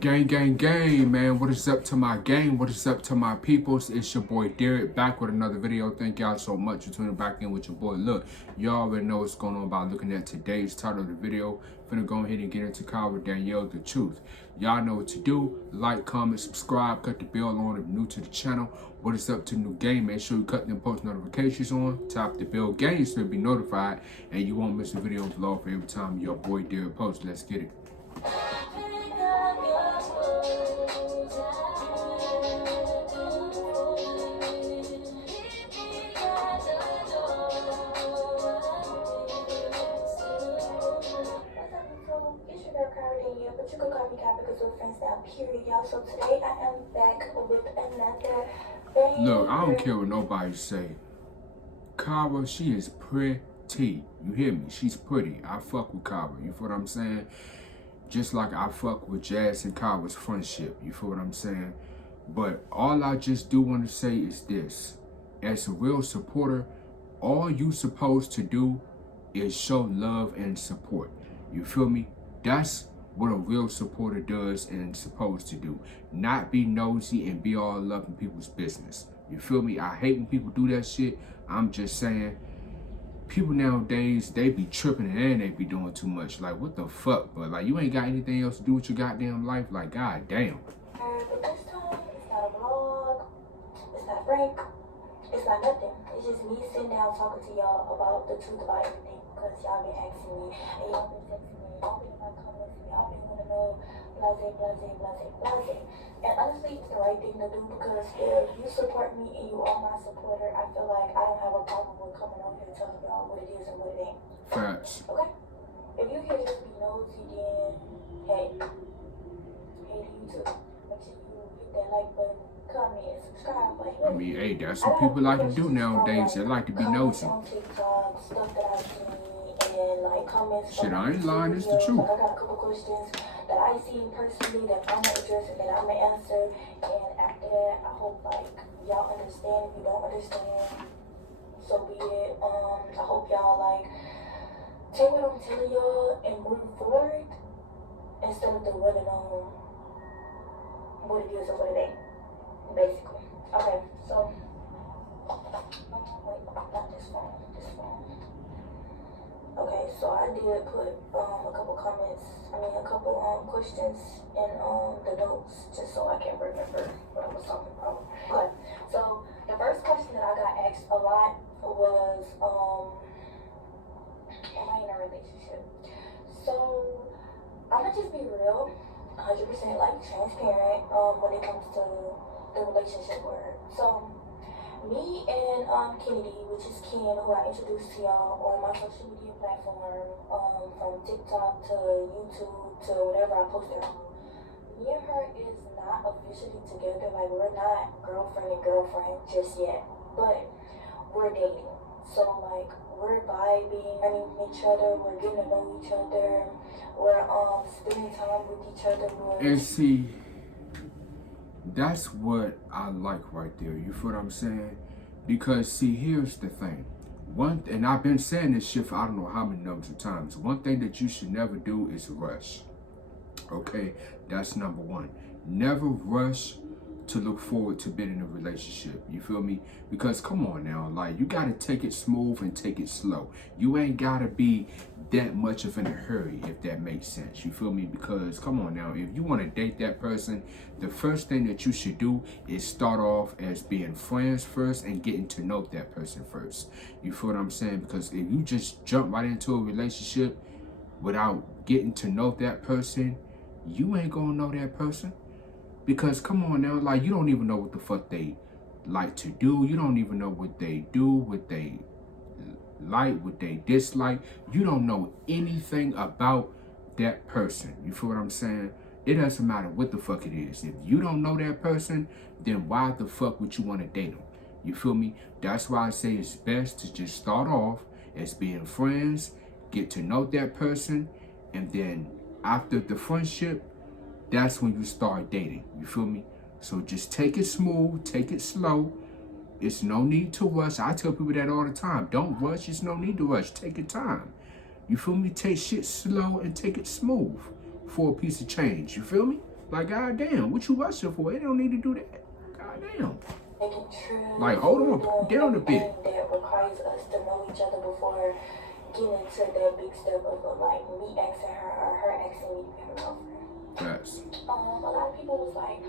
Gang, gang, gang, man. What is up to my gang? What is up to my peoples? It's your boy Derek back with another video. Thank y'all so much for tuning back in with your boy. Look, y'all already know what's going on by looking at today's title of the video. Finna go ahead and get into Kyhra Danielle the truth. Y'all know what to do. Like, comment, subscribe, cut the bell on if new to the channel. What is up to new game? Make sure you cut them post notifications on. Tap the bell gang so you'll be notified and you won't miss a video vlog for every time your boy Derek posts. Let's get it. It's your girl Kyhra Danielle, but you can call me Kyhra because we're friends now, period, y'all. So today I am back with another banger. Look, I don't care what nobody say. Kyhra, she is pretty. You hear me? She's pretty. I fuck with Kyhra. You feel what I'm saying? Just like I fuck with Jazz and Kyhra's friendship. You feel what I'm saying? But all I just do want to say is this. As a real supporter, all you supposed to do is show love and support. You feel me? That's what a real supporter does and supposed to do. Not be nosy and be all up in people's business. You feel me? I hate when people do that shit. I'm just saying, people nowadays, they be tripping and they be doing too much. Like, what the fuck? But like, you ain't got anything else to do with your goddamn life? Like, god damn. But this time, it's not a vlog, it's not a prank, it's not nothing. It's just me sitting down talking to y'all about the truth about everything. Because y'all been asking me, and y'all been texting me, y'all been in my comments, and y'all been want to know, blase. And honestly, it's the right thing to do because if you support me and you are my supporter, I feel like I don't have a problem with coming on here and telling y'all what it is and what it ain't. Facts. Okay? If you here just be nosy, then hey to you too. Make sure you hit that like button, comment, and subscribe. Like, I mean, hey, that's what people like to do nowadays. They like to be nosy. On TikTok, stuff that I see, and like comments. Shit, I ain't lying. It's the truth. Like, I got a couple questions that I see personally that I'm gonna address and that I'm gonna answer. And after that, I hope like y'all understand. If you don't understand, so be it. I hope y'all like take what I'm telling y'all and move forward instead of dwelling on what it is or what it ain't. Basically. Okay, so wait, not this phone. Okay, so I did put a couple questions in the notes just so I can remember what I was talking about. Okay, so the first question that I got asked a lot was, am I in a relationship? So I'm gonna just be real, 100% like transparent when it comes to the relationship word. So me and Kennedy, which is Ken, who I introduced to y'all on my social media platform, from TikTok to YouTube to whatever I posted on, me and her is not officially together. Like, we're not girlfriend and girlfriend just yet, but we're dating. So like, we're vibing, learning each other, we're getting to know each other, we're spending time with each other. And see, that's what I like right there. You feel what I'm saying? Because see, here's the thing. And I've been saying this shit for I don't know how many numbers of times. One thing that you should never do is rush. Okay? That's number one. Never rush to look forward to being in a relationship. You feel me? Because come on now, like, you gotta take it smooth and take it slow. You ain't gotta be that much of in a hurry, if that makes sense. You feel me? Because come on now, if you want to date that person, the first thing that you should do is start off as being friends first and getting to know that person first. You feel what I'm saying? Because if you just jump right into a relationship without getting to know that person, you ain't gonna know that person. Because come on now, like, you don't even know what the fuck they like to do. You don't even know what they do, what they like, what they dislike. You don't know anything about that person. You feel what I'm saying? It doesn't matter what the fuck it is. If you don't know that person, then why the fuck would you want to date them? You feel me? That's why I say it's best to just start off as being friends, get to know that person, and then after the friendship, that's when you start dating. You feel me? So just take it smooth, take it slow. It's no need to rush. I tell people that all the time. Don't rush. It's no need to rush. Take your time. You feel me? Take shit slow and take it smooth for a piece of change. You feel me? Like, goddamn, what you rushing for? It don't need to do that. Goddamn. Making sure Like, hold on, put down a bit. that requires us to know each other before getting into that big step of like me asking her or her asking me to be her girlfriend. Yes. A lot of people was like,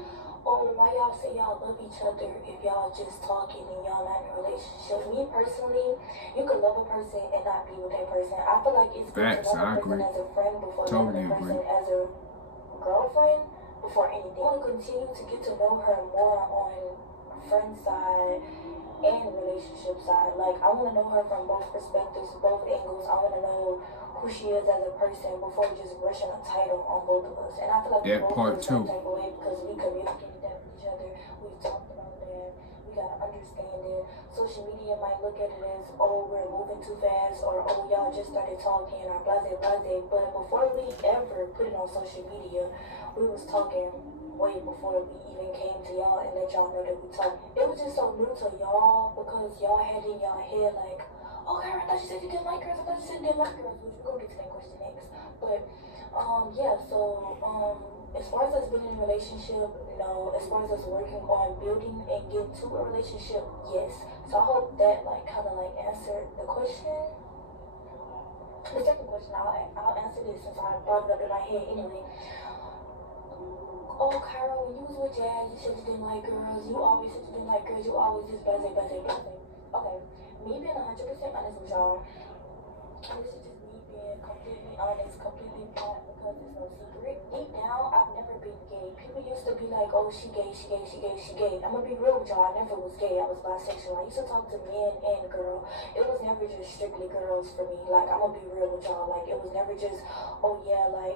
oh, why y'all say y'all love each other if y'all just talking and y'all not in a relationship? Me personally, you could love a person and not be with that person. I feel like it's good to love a person as a friend before loving a person as a girlfriend before anything. I want to continue to get to know her more on friend side and relationship side. Like, I want to know her from both perspectives, both angles. I want to know who she is as a person before just rushing a title on both of us. And I feel like we both feel the same type of way because we communicated that with each other. We've talked about that. We got to understand it. Social media might look at it as, oh, we're moving too fast, or oh, y'all just started talking, or blase, blase. But before we ever put it on social media, we was talking way before we even came to y'all and let y'all know that we talked. It was just so new to y'all because y'all had in y'all head like, oh, Kyhra, I thought you said you didn't like girls. I thought you said you didn't like girls. Which we're gonna get to that question next. But yeah. So as far as us being in a relationship, no. As far as us working on building and getting to a relationship, yes. So I hope that like kind of like answered the question. The second question, I'll answer this since I brought it up in my head anyway. Oh, Kyhra, when you was with Jazz, you said you didn't like girls. You always said you didn't like girls. You always just blase, blase, blase. Okay, me being 100% honest with y'all, this is just me being completely honest, completely blunt, because it's no secret. Deep down, I've never been gay. People used to be like, oh, she gay, she gay, she gay, she gay. I'm gonna be real with y'all, I never was gay. I was bisexual. I used to talk to men and girls. It was never just strictly girls for me. Like, I'm gonna be real with y'all. Like, it was never just, oh yeah, like,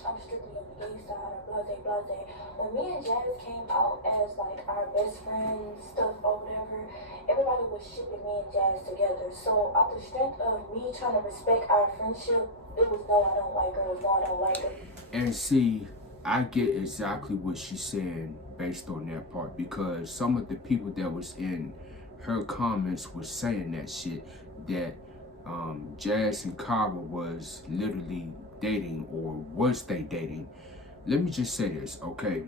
I'm strictly on the gay side or blase, blase. When me and Jazz came out as like our best friends, stuff or whatever, everybody was shipping me and Jazz together. So out the strength of me trying to respect our friendship, it was no, I don't like girls, no, I don't like them. And see, I get exactly what she's saying based on that part, because some of the people that was in her comments was saying that shit, that Jazz and Kyhra was literally dating, or was they dating. Let me just say this, okay?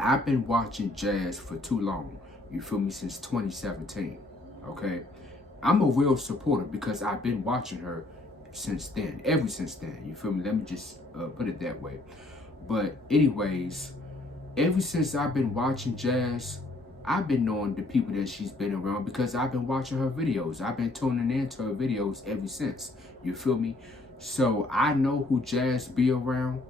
I've been watching Jazz for too long, you feel me, since 2017, okay? I'm a real supporter because I've been watching her since then, ever since then, you feel me? Let me just put it that way. But anyways, ever since I've been watching Jazz, I've been knowing the people that she's been around because I've been watching her videos. I've been tuning into her videos ever since, you feel me? So I know who Jazz be around,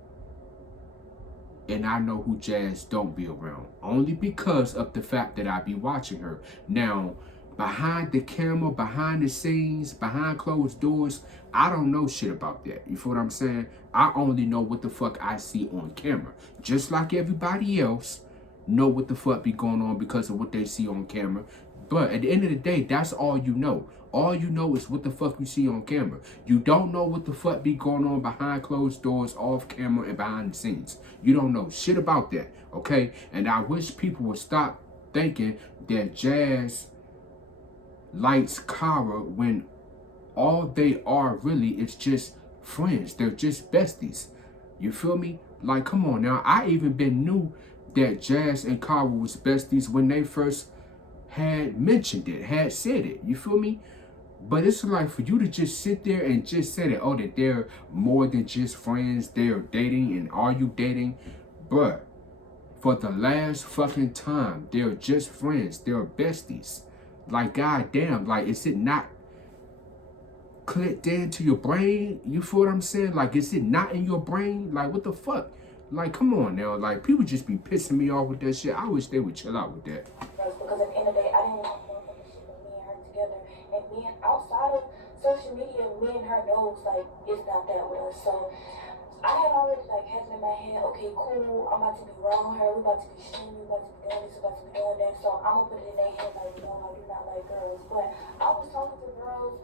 and I know who Jazz don't be around, only because of the fact that I be watching her. Now, behind the camera, behind the scenes, behind closed doors, I don't know shit about that. You feel what I'm saying? I only know what the fuck I see on camera. Just like everybody else know what the fuck be going on because of what they see on camera. But at the end of the day, that's all you know. All you know is what the fuck you see on camera. You don't know what the fuck be going on behind closed doors, off camera, and behind the scenes. You don't know shit about that, okay? And I wish people would stop thinking that Jazz likes Kyhra when all they are really is just friends. They're just besties. You feel me? Like, come on now. I even been knew that Jazz and Kyhra was besties when they first had mentioned it, had said it. You feel me? But it's like for you to just sit there and just say that, oh, that they're more than just friends, they're dating, and are you dating? But for the last fucking time, they're just friends, they're besties. Like, goddamn, like, is it not clicked into your brain? You feel what I'm saying? Like, is it not in your brain? Like, what the fuck? Like, come on now. Like, people just be pissing me off with that shit. I wish they would chill out with that. Because at the end of the day, I didn't want to work on the shit with me and her together. And me and outside of social media, me and her knows like it's not that with us. So I had already like had it in my head, okay, cool, I'm about to be wrong her, we about to be shooting, we about to be doing this, we about to be doing that. So I'm gonna put it in their head like, no, I do not like girls. But I was talking to girls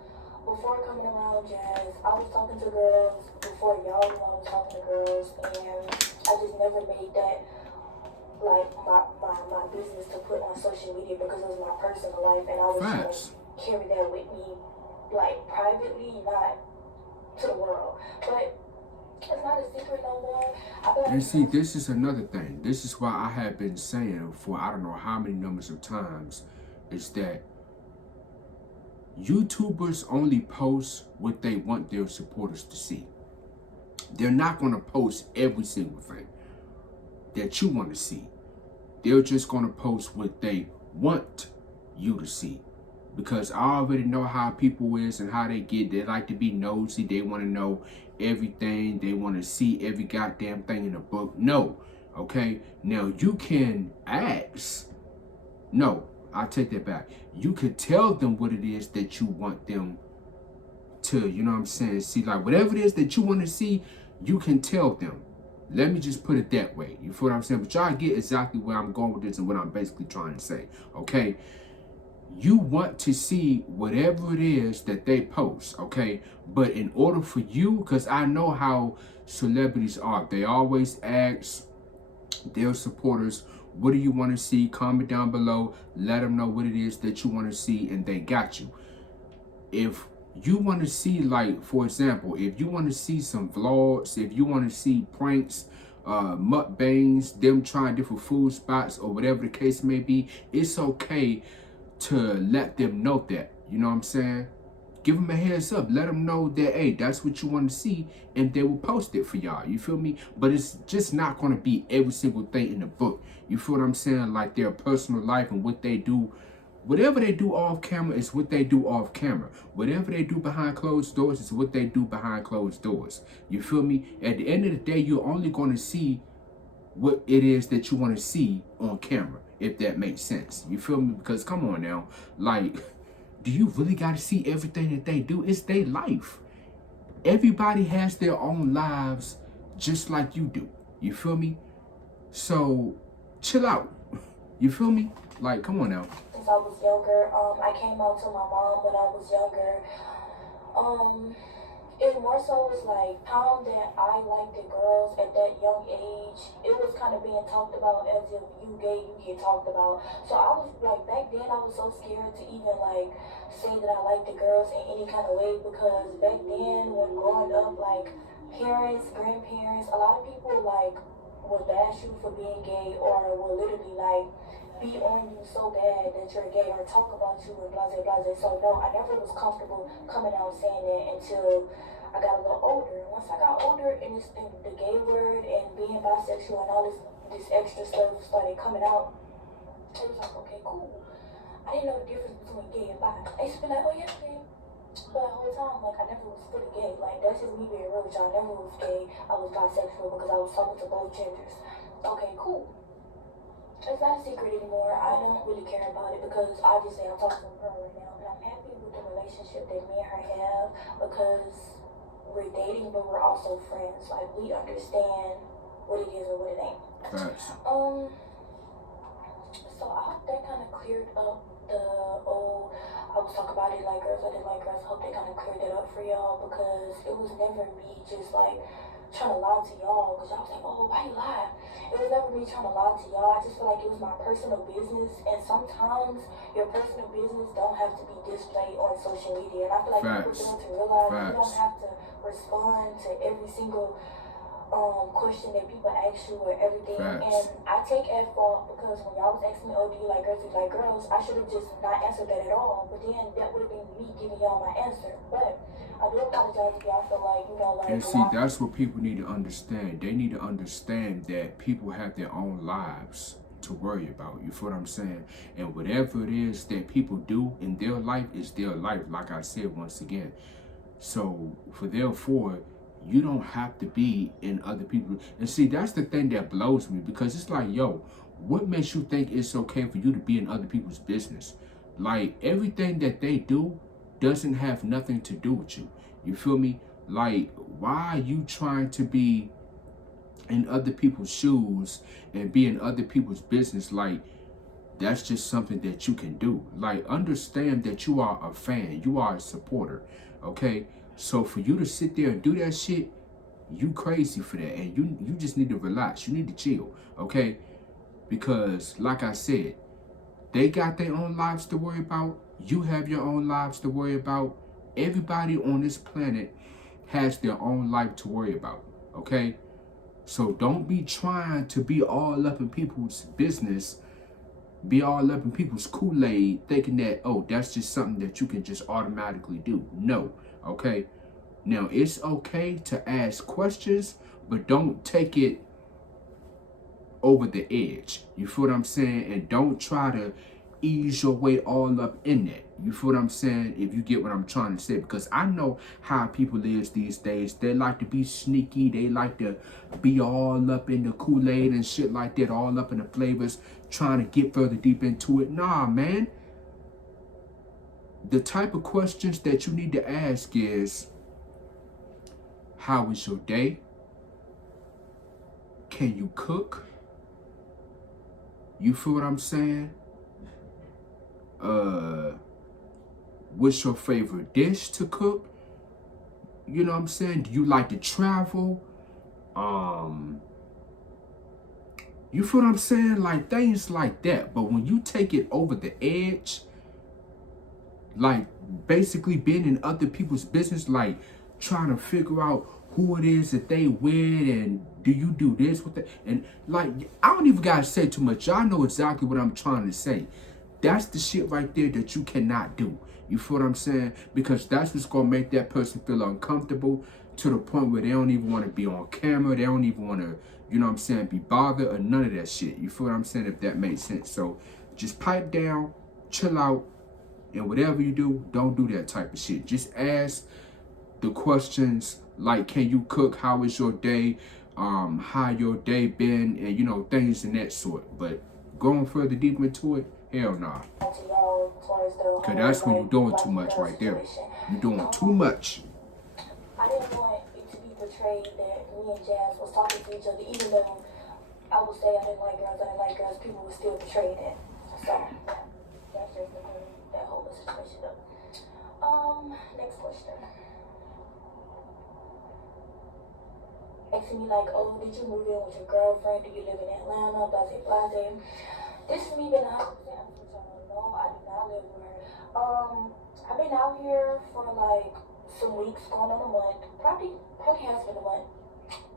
before coming around Jazz. I was talking to girls before y'all knew I was talking to girls, and I just never made that like my business to put on social media because it was my personal life, and I was trying to carry that with me like privately, not to the world. But It's not a secret no more. I feel like And see, this is another thing. This is why I have been saying for I don't know how many numbers of times, is that YouTubers only post what they want their supporters to see. They're not going to post every single thing that you want to see. They're just going to post what they want you to see. Because I already know how people is and how they get. They like to be nosy. They want to know everything. They want to see every goddamn thing in the book. No. Okay? Now, you can ask. No, I take that back. You could tell them what it is that you want them to, you know what I'm saying? See, like, whatever it is that you want to see, you can tell them. Let me just put it that way. You feel what I'm saying? But y'all get exactly where I'm going with this and what I'm basically trying to say. Okay? You want to see whatever it is that they post, okay? But in order for you, because I know how celebrities are, they always ask their supporters, what do you want to see? Comment down below. Let them know what it is that you want to see, and they got you. If you want to see, like, for example, if you want to see some vlogs, if you want to see pranks, mukbangs, them trying different food spots or whatever the case may be, it's okay to let them know that. You know what I'm saying? Give them a heads up. Let them know that, hey, that's what you want to see, and they will post it for y'all. You feel me? But it's just not going to be every single thing in the book. You feel what I'm saying? Like their personal life and what they do. Whatever they do off camera is what they do off camera. Whatever they do behind closed doors is what they do behind closed doors. You feel me? At the end of the day, you're only going to see what it is that you want to see on camera, if that makes sense. You feel me? Because come on now, like, do you really got to see everything that they do? It's their life. Everybody has their own lives just like you do. You feel me? So chill out. You feel me? Like, come on now. Since I was younger, I came out to my mom when I was younger. It more so was like time that I liked the girls at that young age. It was kind of being talked about as if you gay, you get talked about. So I was like, back then I was so scared to even like say that I liked the girls in any kind of way, because back then when growing up, like parents, grandparents, a lot of people like will bash you for being gay, or will literally like be on you so bad that you're gay, or talk about you and blah blah blah. So no, I never was comfortable coming out saying that until I got a little older. Once I got older and the gay word and being bisexual and all this extra stuff started coming out, it was like, okay, cool. I didn't know the difference between gay and bi. I used to be like, oh yeah, gay. But the whole time, like, I never was fully gay. Like, that's just me being real with y'all. I never was gay. I was bisexual because I was talking to both genders. Okay, cool. It's not a secret anymore. I don't really care about it because obviously I'm talking to her right now, and I'm happy with the relationship that me and her have, because we're dating, but we're also friends. Like, we understand what it is and what it ain't. Facts. So I hope that kind of cleared up the I was talking about it like girls, I didn't like girls. I hope they kind of cleared that up for y'all, because it was never me just like trying to lie to y'all, because y'all was like, oh, why you lie? It was never me trying to lie to y'all. I just feel like it was my personal business, and sometimes your personal business don't have to be displayed on social media. And I feel like people don't realize you don't have to respond to every single question that people ask you or everything. And I take at fault, because when y'all was asking me, oh, do you like girls, do you like girls, I should have just not answered that at all. But then that would have been me giving y'all my answer. But I do apologize if y'all feel like, you know, like... And see, that's what people need to understand. They need to understand that people have their own lives to worry about. You feel what I'm saying? And whatever it is that people do in their life is their life, like I said once again. So, therefore, you don't have to be in other people. And see, that's the thing that blows me, because it's like, yo, what makes you think it's okay for you to be in other people's business? Like, everything that they do doesn't have nothing to do with you. You feel me? Like, why are you trying to be in other people's shoes and be in other people's business? Like, that's just something that you can do. Like, understand that you are a fan. You are a supporter. Okay? So for you to sit there and do that shit, you crazy for that. And you just need to relax. You need to chill. Okay? Because, like I said, they got their own lives to worry about. You have your own lives to worry about. Everybody on this planet has their own life to worry about. okay? So don't be trying to be all up in people's business, be all up in people's Kool-Aid, thinking that, oh, that's just something that you can just automatically do. No, okay? Now, it's okay to ask questions, but don't take it over the edge. You feel what I'm saying? And don't try to ease your way all up in that. You feel what I'm saying? If you get what I'm trying to say. Because I know how people is these days. They like to be sneaky. They like to be all up in the Kool-Aid and shit like that. All up in the flavors. Trying to get further deep into it. Nah, man. The type of questions that you need to ask is, how was your day? Can you cook? You feel what I'm saying? What's your favorite dish to cook? You know what I'm saying? Do you like to travel? You feel what I'm saying? Like things like that. But when you take it over the edge, like basically being in other people's business, like trying to figure out who it is that they with and do you do this with that? And like, I don't even gotta say too much. Y'all know exactly what I'm trying to say. That's the shit right there that you cannot do. You feel what I'm saying? Because that's what's gonna make that person feel uncomfortable to the point where they don't even want to be on camera. They don't even want to, you know what I'm saying, be bothered or none of that shit. You feel what I'm saying? If that makes sense. So just pipe down, chill out, and whatever you do, don't do that type of shit. Just ask the questions like, can you cook? How was your day? How your day been? And, you know, things in that sort. But going further deep into it, hell nah. Because that's when you're doing too much right there. You're doing too much. I didn't want it to be portrayed that me and Jazz was talking to each other, even though I would say I didn't like girls, people would still portray that. So, that's just the thing, that whole situation up. Next question. Asking me like, oh, did you move in with your girlfriend? Do you live in Atlanta? Blase, blase. This is me being 100% honest with y'all. No, I do not live with her. I've been out here for like some weeks, going on a month. Probably has been a month.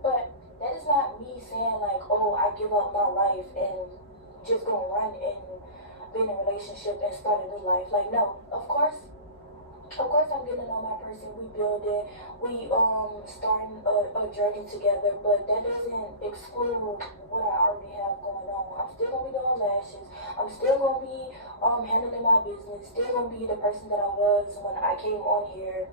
But that is not me saying like, oh, I give up my life and just gonna run and be in a relationship and start a new life. Like, no, of course I'm getting to know my person, we building, we starting a journey together, but that doesn't exclude what I already have going on. I'm still gonna be doing lashes, I'm still gonna be handling my business, still gonna be the person that I was when I came on here,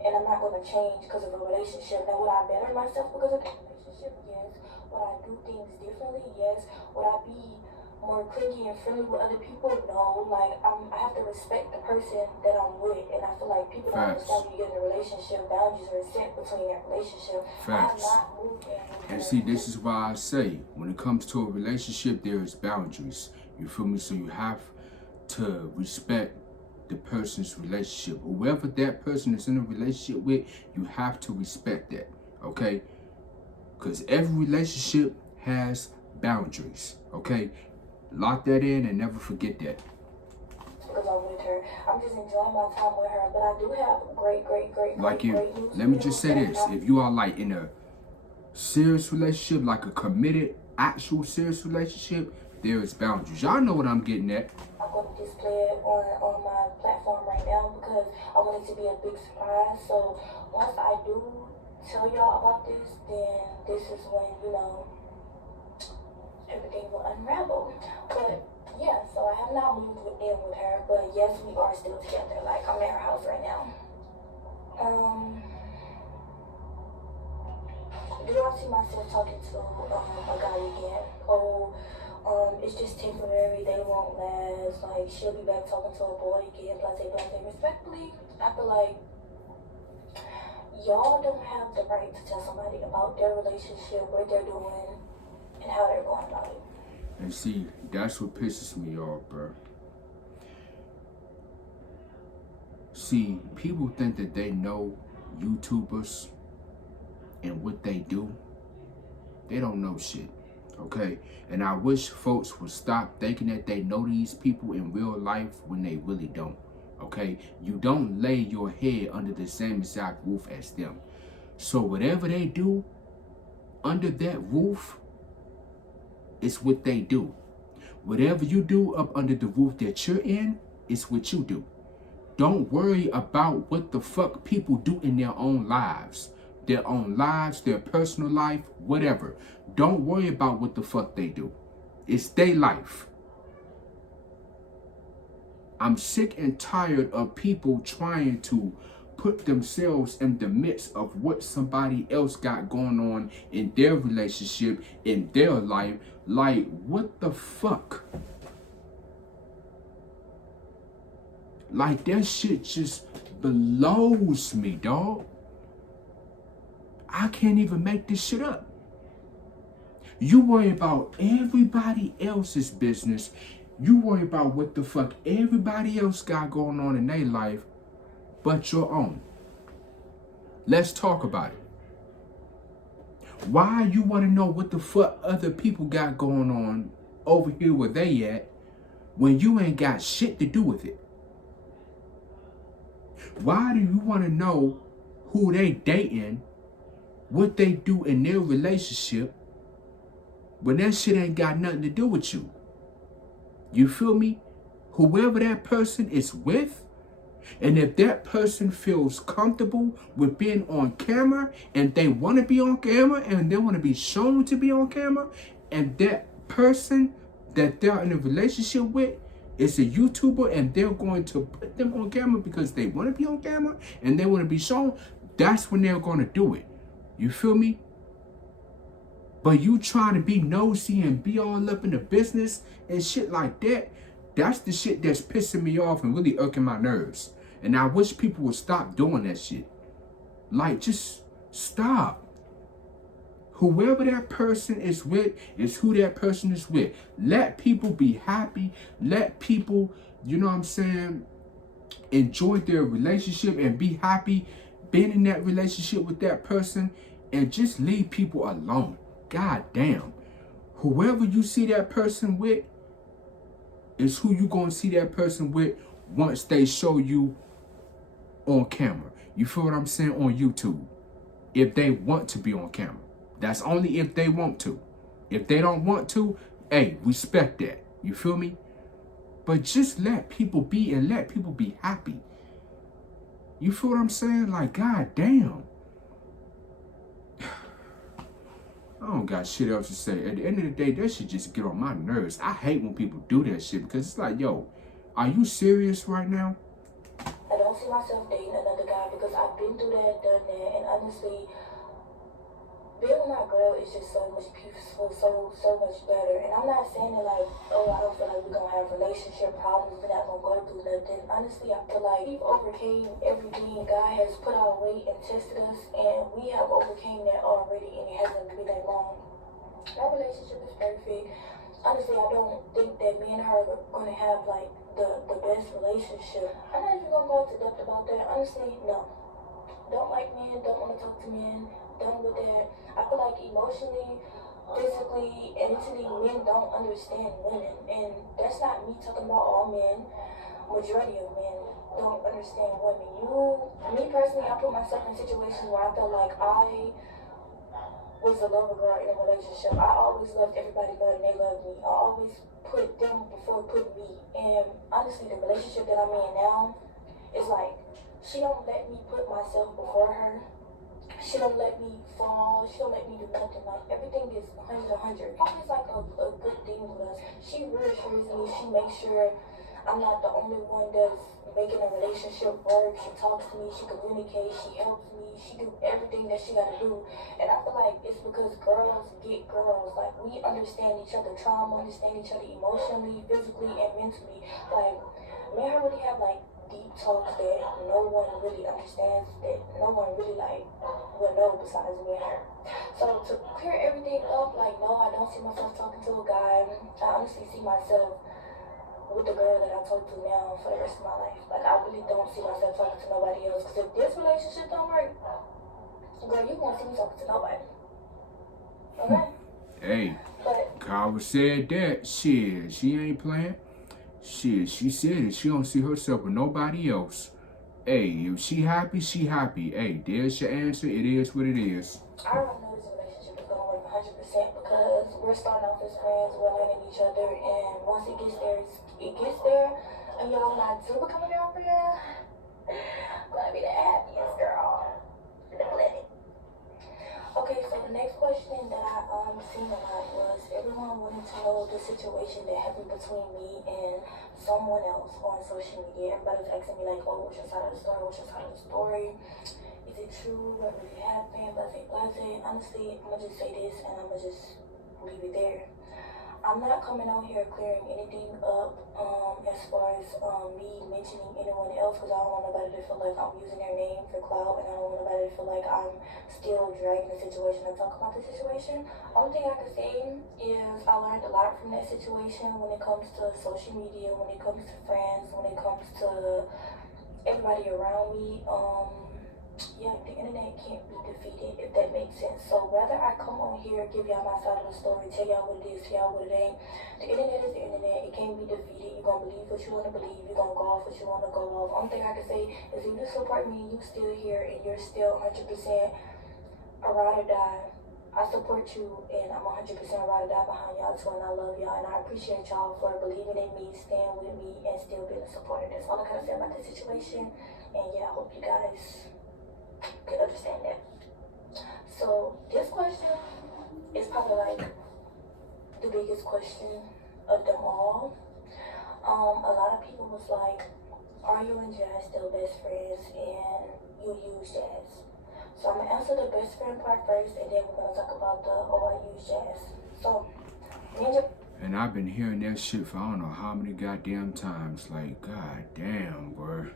and I'm not gonna change because of a relationship. Now, would I better myself because of the relationship? Yes. Would I do things differently? Yes. Would I be more clingy and friendly with other people? No. Like, I have to respect the person that I'm with, and I feel like people don't understand when you get in a relationship, boundaries are set between that relationship. Facts. I have not moved in. And see, this is why I say, when it comes to a relationship, there is boundaries. You feel me? So you have to respect the person's relationship. Whoever that person is in a relationship with, you have to respect that, okay? Because every relationship has boundaries, okay? Lock that in and never forget that. Because I'm with her, I'm just enjoying my time with her. But I do have great news. Let me just say this: if you are like in a serious relationship, like a committed, actual serious relationship, there is boundaries. Y'all know what I'm getting at. I'm going to display it on my platform right now because I want it to be a big surprise. So once I do tell y'all about this, then this is when, you know, everything will unravel. But yeah, so I have not moved in with her, but yes, we are still together. Like, I'm at her house right now. Do y'all see myself talking to a guy again? Oh, it's just temporary, they won't last. Like, she'll be back talking to a boy again, blase. Respectfully, I feel like y'all don't have the right to tell somebody about their relationship, what they're doing, and how they're going about it. And see, that's what pisses me off, bro. See, people think that they know YouTubers and what they do. They don't know shit, okay? And I wish folks would stop thinking that they know these people in real life when they really don't, okay? You don't lay your head under the same exact roof as them. So whatever they do, under that roof, it's what they do. Whatever you do up under the roof that you're in, it's what you do. Don't worry about what the fuck people do in their own lives. Their personal life, whatever. Don't worry about what the fuck they do. It's their life. I'm sick and tired of people trying to put themselves in the midst of what somebody else got going on in their relationship, in their life. Like, what the fuck? Like, that shit just blows me, dog. I can't even make this shit up. You worry about everybody else's business. You worry about what the fuck everybody else got going on in their life, but your own. Let's talk about it. Why you want to know what the fuck other people got going on over here where they at when you ain't got shit to do with it? Why do you want to know who they dating, what they do in their relationship, when that shit ain't got nothing to do with you? You feel me? Whoever that person is with, and if that person feels comfortable with being on camera, and they want to be on camera, and they want to be shown to be on camera, and that person that they're in a relationship with is a YouTuber, and they're going to put them on camera because they want to be on camera, and they want to be shown, that's when they're going to do it. You feel me? But you trying to be nosy and be all up in the business and shit like that, that's the shit that's pissing me off and really irking my nerves. And I wish people would stop doing that shit. Like, just stop. Whoever that person is with is who that person is with. Let people be happy. Let people, you know what I'm saying, enjoy their relationship and be happy being in that relationship with that person, and just leave people alone. God damn. Whoever you see that person with is who you gonna see that person with once they show you on camera. You feel what I'm saying? On YouTube. If they want to be on camera. That's only if they want to. If they don't want to, hey, respect that. You feel me? But just let people be and let people be happy. You feel what I'm saying? Like, god damn. I don't got shit else to say. At the end of the day, that shit just get on my nerves. I hate when people do that shit because it's like, yo, are you serious right now? I don't see myself dating another guy because I've been through that, done that, and honestly, being with my girl is just so much peaceful, so much better. And I'm not saying that like, oh, I don't feel like we're gonna have relationship problems, we're not gonna go through nothing. Honestly, I feel like we've overcame everything. God has put our weight and tested us, and we have overcame that already, and it hasn't been that long. Our relationship is perfect. Honestly, I don't think that me and her are gonna have like the best relationship. I'm not even gonna go into depth about that. Honestly, no. Don't like men, don't wanna talk to men, done with that. I feel like emotionally, physically, and mentally, men don't understand women. And that's not me talking about all men. Majority of men don't understand women. Me personally, I put myself in situations where I felt like I was the lover girl in a relationship. I always loved everybody more than they loved me. I always put them before putting me. And honestly, the relationship that I'm in now is like, she don't let me put myself before her. She don't let me fall. She don't let me do nothing. Like, everything is 100 100. Always like a good thing with us. She reassures me. She makes sure I'm not the only one that's making a relationship work. She talks to me. She communicates. She helps me. She do everything that she gotta do. And I feel like it's because girls get girls. Like, we understand each other trauma, understand each other emotionally, physically, and mentally. Like, me and her really have like deep talks that no one really understands, that no one really like will know besides me and her. So to clear everything up, like, no, I don't see myself talking to a guy. I honestly see myself with the girl that I talk to now for the rest of my life. Like, I really don't see myself talking to nobody else. Because if this relationship don't work, girl, you won't see me talking to nobody. Okay? Hey, but Kyhra said that. Shit, she ain't playing. Shit, she said it. She don't see herself with nobody else. Hey, if she happy, she happy. Hey, there's your answer. It is what it is. I already know this relationship is gonna work we're starting off as friends, we're learning each other, and once it gets there, it gets there, and y'all when I do become a girlfriend, I'm gonna be the happiest girl in the planet. Okay, so the next question that I seen a lot was everyone wanted to know the situation that happened between me and someone else on social media. Everybody was asking me like, oh, what's your side of the story? What's your side of the story? Is it true? What really happened? Blase, blase. Honestly, I'm gonna just say this and I'm gonna just leave it there. I'm not coming on here clearing anything up as far as me mentioning anyone else, because I don't want nobody to feel like I'm using their name for clout, and I don't want nobody to feel like I'm still dragging the situation and talk about the situation. Only thing I can say is I learned a lot from that situation when it comes to social media, when it comes to friends, when it comes to everybody around me. Yeah, the internet can't be defeated, if that makes sense. So whether I come on here, give y'all my side of the story, tell y'all what it is, tell y'all what it ain't, the internet is the internet. It can't be defeated. You're gonna believe what you want to believe. You're gonna go off what you want to go off. Only thing I can say is if you support me, you still here, and you're still 100% a ride or die, I support you, and I'm 100% ride or die behind y'all too, and I love y'all, and I appreciate y'all for believing in me, staying with me, and still being a supporter. That's all I gotta say about this situation, and yeah, I hope you guys can understand that. So this question is probably like the biggest question of them all. A lot of people was like, are you and Jazz still best friends? And you use Jazz. So I'm gonna answer the best friend part first, and then we're gonna talk about the I use Jazz. So me and And I've been hearing that shit for I don't know how many goddamn times. Like, god damn, bro.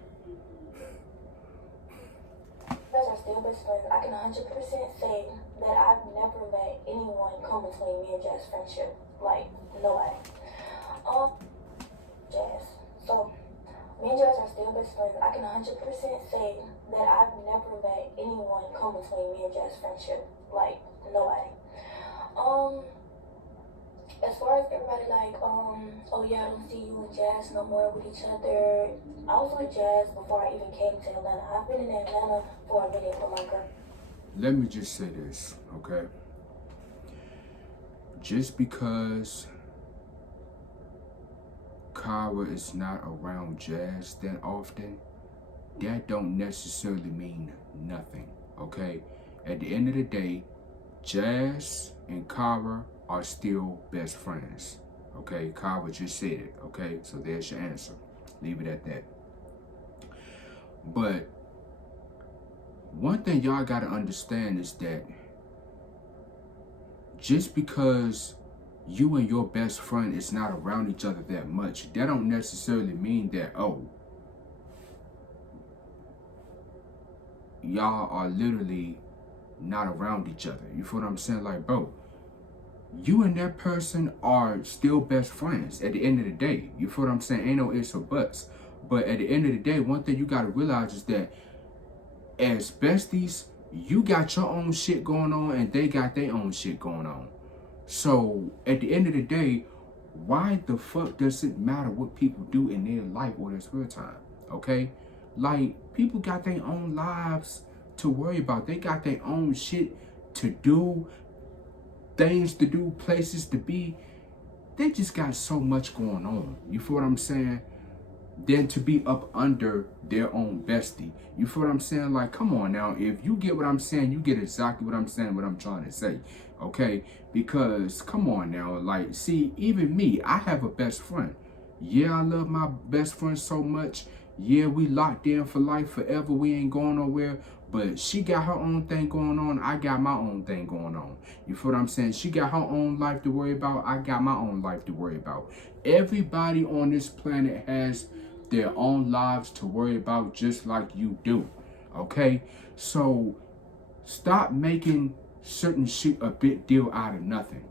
are still best friends. I can 100% say that I've never let anyone come between me and Jazz friendship. Like, nobody. Jazz. So, me and Jazz are still best friends. I can 100% say that I've never let anyone come between me and Jazz friendship. Like, nobody. As far as everybody like, oh yeah, I don't see you and Jazz no more with each other. I was with Jazz before I even came to Atlanta. I've been in Atlanta for a minute with my girl. Let me just say this, okay? Just because Kyhra is not around Jazz that often, that don't necessarily mean nothing, okay? At the end of the day, Jazz and Kyhra are still best friends, okay? Kyhra just said it, okay? So there's your answer. Leave it at that. But one thing y'all gotta understand is that just because you and your best friend is not around each other that much, that don't necessarily mean that, oh, y'all are literally not around each other. You feel what I'm saying? Like, bro, you and that person are still best friends at the end of the day. You feel what I'm saying? Ain't no ifs or buts. But at the end of the day, one thing you gotta realize is that as besties, you got your own shit going on and they got their own shit going on. So at the end of the day, why the fuck does it matter what people do in their life or their spare time? Okay? Like, people got their own lives to worry about. They got their own shit to do, things to do, places to be. They just got so much going on. You feel what I'm saying? Than to be up under their own bestie. You feel what I'm saying? Like, come on now. If you get what I'm saying, you get exactly what I'm saying, what I'm trying to say. Okay? Because, come on now. Like, see, even me, I have a best friend. Yeah, I love my best friend so much. Yeah, we locked in for life forever. We ain't going nowhere. But she got her own thing going on. I got my own thing going on. You feel what I'm saying? She got her own life to worry about. I got my own life to worry about. Everybody on this planet has their own lives to worry about, just like you do. Okay? So stop making certain shit a big deal out of nothing.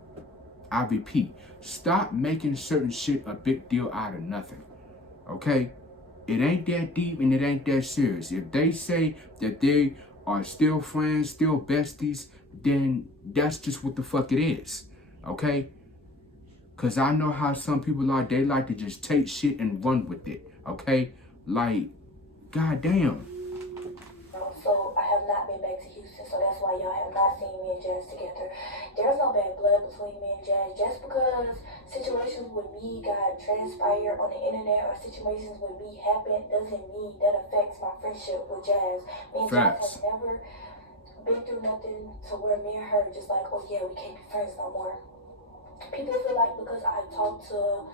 I repeat, stop making certain shit a big deal out of nothing. Okay? It ain't that deep and it ain't that serious. If they say that they are still friends, still besties, then that's just what the fuck it is. Okay? Because I know how some people are. They like to just take shit and run with it. Okay? Like, goddamn. So I have not been back to Houston, so that's why y'all have not seen me and Jazz together. There's no bad blood between me and Jazz. Just because situations with me got transpired on the internet or situations with me happen doesn't mean that affects my friendship with Jazz. Me and Jazz have never been through nothing to where me and her just like, oh yeah, we can't be friends no more. People feel like because I talk to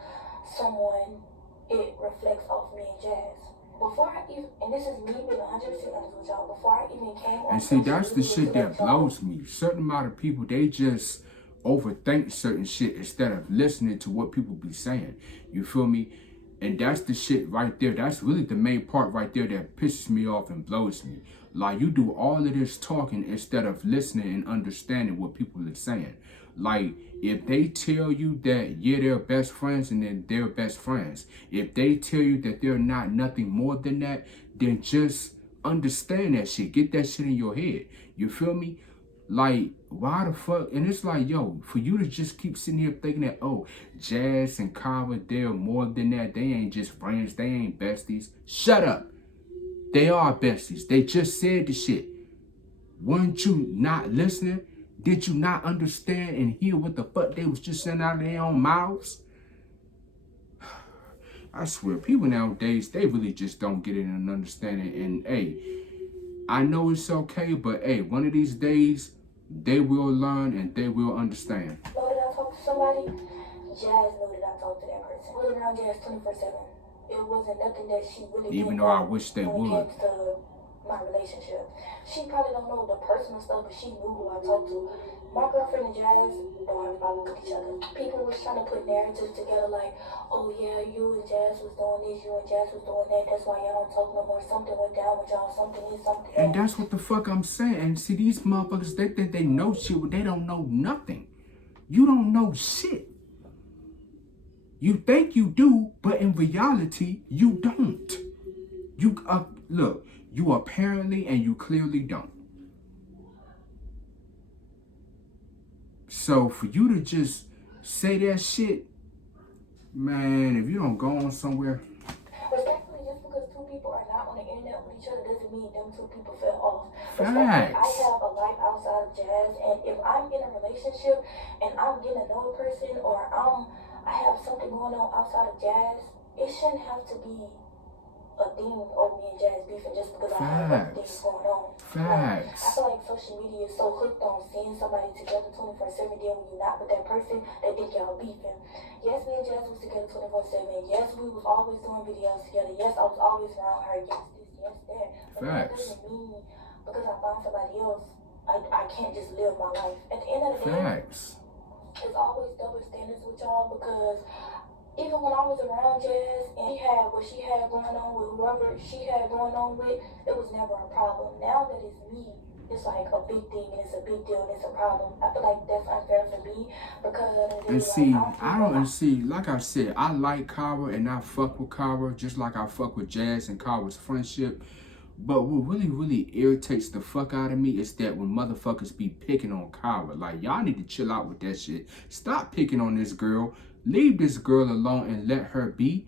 someone, it reflects off me and Jazz. Before I even, and this is me being 100% honest with y'all, before I even came on. And see, that's the shit that blows me. Certain amount of people, they just overthink certain shit instead of listening to what people be saying. You feel me? And that's the shit right there. That's really the main part right there that pisses me off and blows me. Like, you do all of this talking instead of listening and understanding what people are saying. Like, if they tell you that, yeah, they're best friends, and then they're best friends. If they tell you that they're not nothing more than that, then just understand that shit. Get that shit in your head. You feel me? Like, why the fuck? And it's like, yo, for you to just keep sitting here thinking that, oh, Jazz and Kyhra, they're more than that. They ain't just friends. They ain't besties. Shut up. They are besties. They just said the shit. Weren't you not listening? Did you not understand and hear what the fuck they was just saying out of their own mouths? I swear, people nowadays, they really just don't get it and understand it. And, hey, I know it's okay, but, hey, one of these days, they will learn and they will understand. Know that I talked to somebody? Jazz knew that I talked to that person. I was around Jazz 24/7. It wasn't nothing that she really Even though I wish they would. When it came to my relationship. She probably don't know the personal stuff, but she knew who I talked to. My girlfriend and Jazz don't have a problem with each other. People was trying to put narratives together like, oh yeah, you and Jazz was doing this, you and Jazz was doing that, that's why y'all don't talk no more. Something went down with y'all, something is something. And that's what the fuck I'm saying. And see, these motherfuckers, they think they know shit, but they don't know nothing. You don't know shit. You think you do, but in reality, you don't. Look, you apparently and you clearly don't. So for you to just say that shit, man, if you don't go on somewhere. Respectfully, just because two people are not on the internet with each other doesn't mean them two people fell off. Facts. I have a life outside of Jazz, and if I'm in a relationship and I'm getting to know a person, or I have something going on outside of Jazz, it shouldn't have to be a thing over me and Jazz beefing just because I have other things going on. Facts. I feel like social media is so hooked on seeing somebody together 24/7, then when you're not with that person, they think y'all beefing. Yes, me and Jazz was together 24/7. Yes, we was always doing videos together. Yes, I was always around her. Yes, this, yes, that. But that doesn't mean because I found somebody else, I can't just live my life. At the end of the day, it's always double standards with y'all, because even when I was around Jazz and she had what she had going on with whoever she had going on with, it was never a problem. Now that it's me, it's like a big thing and it's a big deal and it's a problem. I feel like that's unfair for me because and see, like I said, I like Kyhra and I fuck with Kyhra just like I fuck with Jazz and Kyhra's friendship. But what really, really irritates the fuck out of me is that when motherfuckers be picking on Kyhra, like, y'all need to chill out with that shit. Stop picking on this girl. Leave this girl alone and let her be.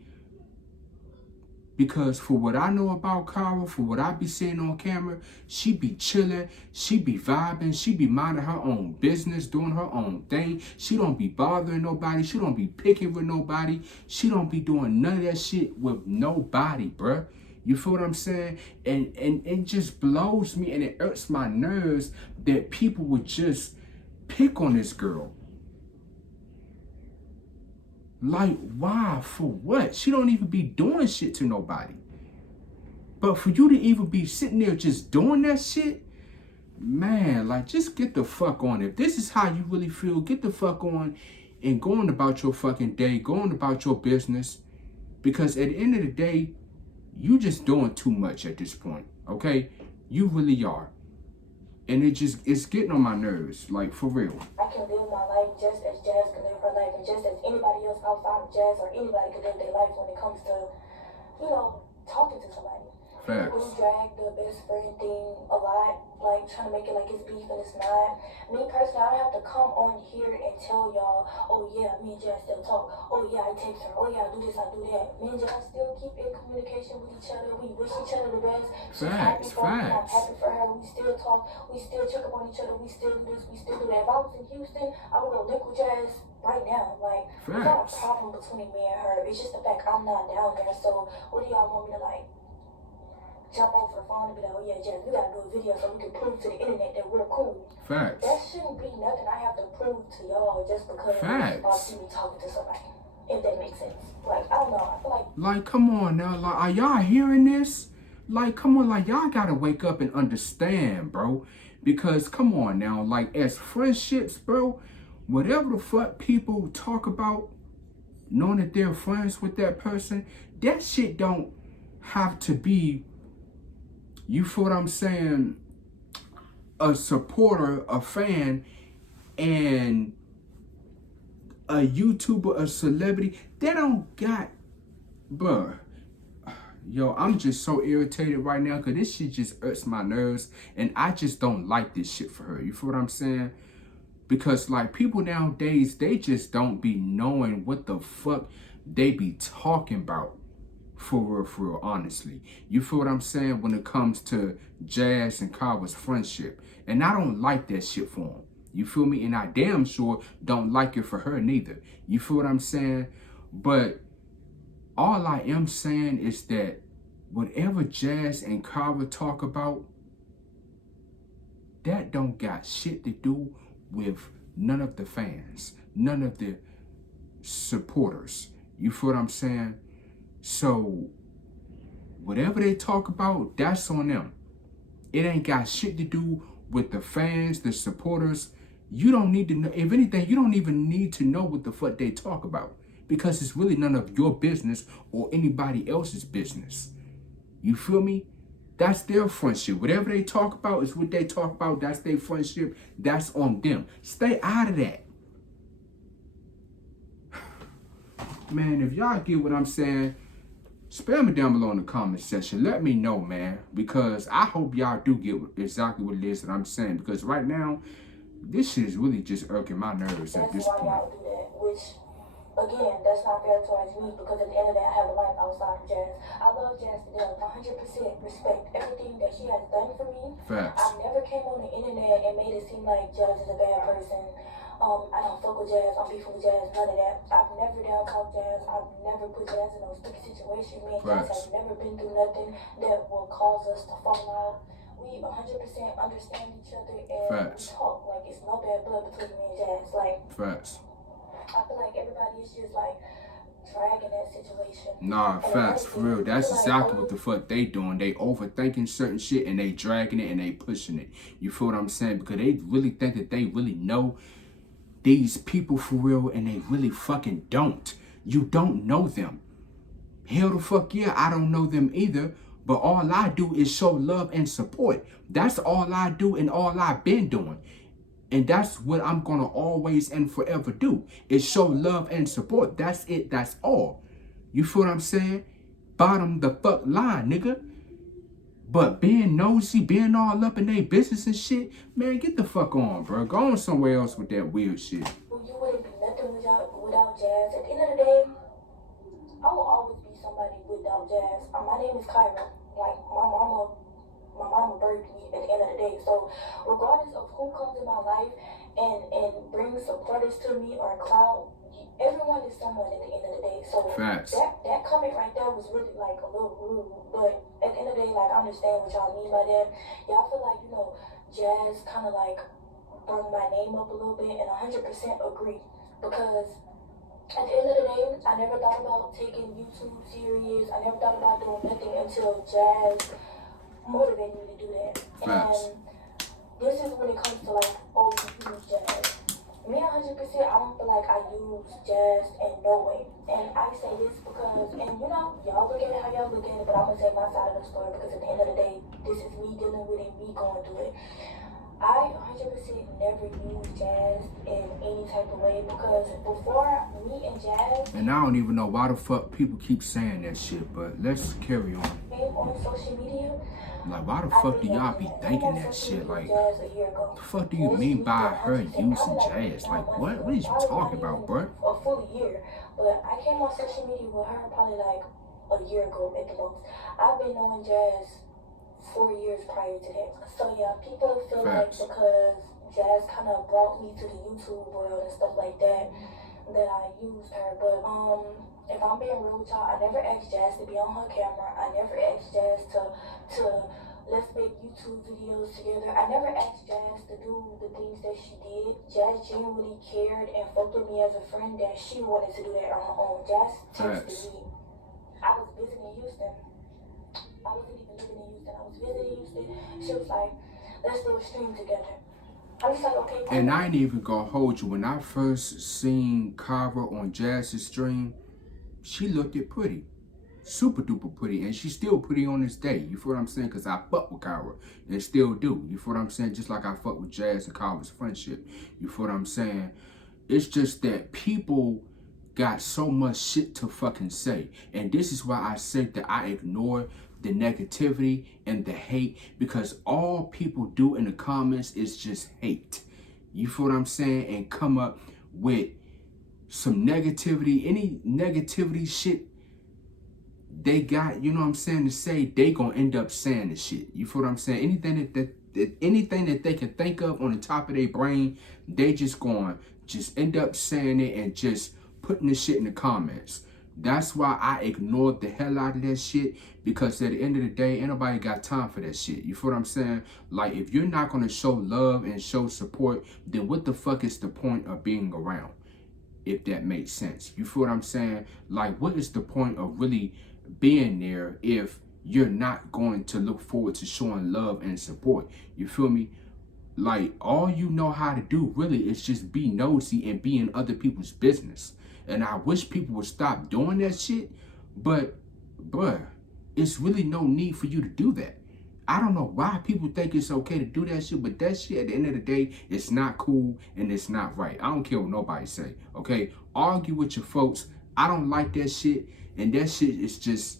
Because for what I know about Kyhra, for what I be seeing on camera, she be chilling, she be vibing, she be minding her own business, doing her own thing. She don't be bothering nobody. She don't be picking with nobody. She don't be doing none of that shit with nobody, bruh. You feel what I'm saying? And it just blows me and it irks my nerves that people would just pick on this girl. Like, why? For what? She don't even be doing shit to nobody. But for you to even be sitting there just doing that shit, man, like, just get the fuck on. If this is how you really feel, get the fuck on and go on about your fucking day. Go on about your business. Because at the end of the day, you just doing too much at this point, okay? You really are. And it's getting on my nerves, like, for real. I can live my life just as Jazz can live her life, and just as anybody else outside of Jazz or anybody can live their life when it comes to, talking to somebody. Facts. People drag the best friend thing a lot, like trying to make it like it's beef and it's not. Me personally, I don't have to come on here and tell y'all, oh yeah, me and Jazz still talk. Oh yeah, I text her. Oh yeah, I do this, I do that. Me and Jazz still keep in communication with each other. We wish each other the best. She's happy for me, I'm happy for her. We still talk. We still check up on each other. We still do this. We still do that. If I was in Houston, I would go link with Jazz right now. Like, there's not a problem between me and her. It's just the fact I'm not down there. So what do y'all want me to like jump over the phone and be like, oh yeah, Jazz, we gotta do a video so we can prove to the internet that we're cool? Facts. That shouldn't be nothing I have to prove to y'all just because y'all see me talking to somebody. If that makes sense. Like, I don't know. I feel like, come on now. Like, are y'all hearing this? Like, come on. Like, y'all gotta wake up and understand, bro. Because, come on now. Like, as friendships, bro, whatever the fuck people talk about, knowing that they're friends with that person, that shit don't have to be, you feel what I'm saying, a supporter, a fan, and a YouTuber, a celebrity. They don't got, bruh. Yo, I'm just so irritated right now because this shit just hurts my nerves, and I just don't like this shit for her. You feel what I'm saying? Because, like, people nowadays, they just don't be knowing what the fuck they be talking about. For real, honestly. You feel what I'm saying when it comes to Jazz and Kyhra's friendship. And I don't like that shit for them. You feel me? And I damn sure don't like it for her neither. You feel what I'm saying? But all I am saying is that whatever Jazz and Kyhra talk about, that don't got shit to do with none of the fans, none of the supporters. You feel what I'm saying? So, whatever they talk about, that's on them. It ain't got shit to do with the fans, the supporters. You don't need to know. If anything, you don't even need to know what the fuck they talk about. Because it's really none of your business or anybody else's business. You feel me? That's their friendship. Whatever they talk about is what they talk about. That's their friendship. That's on them. Stay out of that. Man, if y'all get what I'm saying, spam it down below in the comment section. Let me know, man. Because I hope y'all do get exactly what it is that I'm saying. Because right now, this shit is really just irking my nerves at this point. That's why y'all do that. Which, again, that's not fair towards me. Because at the end of the day, I have a life outside of Jazz. I love Jazz to death. 100% respect everything that she has done for me. Facts. I never came on the internet and made it seem like Jazz is a bad person. I don't fuck with Jazz, I'm beefing with Jazz, none of that. I've never down talked Jazz, I've never put Jazz in a sticky situation. Me and Jazz have never been through nothing that will cause us to fall out. We 100% understand each other and we talk. Like, it's no bad blood between me and Jazz. Like, I feel like everybody is just like dragging that situation. Nah, facts, for real. That's exactly what the fuck they doing. They overthinking certain shit and they dragging it and they pushing it. You feel what I'm saying? Because they really think that they really know these people for real, and they really fucking don't. You don't know them. Hell the fuck yeah, I don't know them either. But all I do is show love and support. That's all I do and all I've been doing. And that's what I'm gonna always and forever do, is show love and support. That's it, that's all. You feel what I'm saying? Bottom the fuck line, nigga. But being nosy, being all up in their business and shit, man, get the fuck on, bro. Go on somewhere else with that weird shit. Well, you wouldn't be nothing without Jazz. At the end of the day, I will always be somebody without Jazz. My name is Kyhra. Like, my mama birthed me at the end of the day. So, regardless of who comes in my life and brings supporters to me or clout, everyone is someone at the end of the day. So that comment right there was really like a little rude. But at the end of the day, like, I understand what y'all mean by that. Y'all feel like, you know, Jazz kind of like brought my name up a little bit, and 100% agree. Because at the end of the day, I never thought about taking YouTube serious. I never thought about doing nothing until Jazz motivated me to do that. And this is when it comes to like, oh, you use Jazz. Me 100%, I don't feel like I use Jazz in no way. And I say this because, and you know, y'all look at it how y'all look at it, but I'm gonna take my side of the story because at the end of the day, this is me dealing with it, me going through it. I 100% never used Jazz in any type of way because before me and Jazz... And I don't even know why the fuck people keep saying that shit, but let's carry on. Me and on social media. Like, why the fuck do y'all be thinking that shit? Like, the fuck do you mean by her using jazz? Like, what? What is you talking about, bro? A full year. But I came on social media with her probably like a year ago at the most. I've been knowing Jazz 4 years prior to that. So yeah, people feel like because Jazz kind of brought me to the YouTube world and stuff like that, that I used her. But if I'm being real with y'all, I never asked Jazz to be on her camera. I never asked Jazz to let's make YouTube videos together. I never asked Jazz to do the things that she did. Jazz genuinely cared and fucked with me as a friend that she wanted to do that on her own. Jazz texted me. I was visiting Houston. I wasn't even living in Houston. I was visiting Houston. She was like, let's do a stream together. I was like, okay. And I ain't even gonna hold you. When I first seen Kyhra on Jazz's stream, she looked it pretty. Super duper pretty. And she's still pretty on this day. You feel what I'm saying? Because I fuck with Kyhra. And still do. You feel what I'm saying? Just like I fuck with Jazz and Kyhra's friendship. You feel what I'm saying? It's just that people got so much shit to fucking say. And this is why I say that I ignore the negativity and the hate, because all people do in the comments is just hate. You feel what I'm saying? And come up with some negativity, any negativity shit they got, you know what I'm saying, to say, they gonna end up saying the shit. You feel what I'm saying? Anything that they can think of on the top of their brain, they just gonna just end up saying it and just putting the shit in the comments. That's why I ignored the hell out of that shit, because at the end of the day, ain't nobody got time for that shit. You feel what I'm saying? Like, if you're not gonna show love and show support, then what the fuck is the point of being around? If that makes sense. You feel what I'm saying? Like, what is the point of really being there if you're not going to look forward to showing love and support? You feel me? Like, all you know how to do really is just be nosy and be in other people's business. And I wish people would stop doing that shit, but bruh, it's really no need for you to do that. I don't know why people think it's okay to do that shit, but that shit at the end of the day, it's not cool and it's not right. I don't care what nobody say, okay? Argue with your folks. I don't like that shit, and that shit is just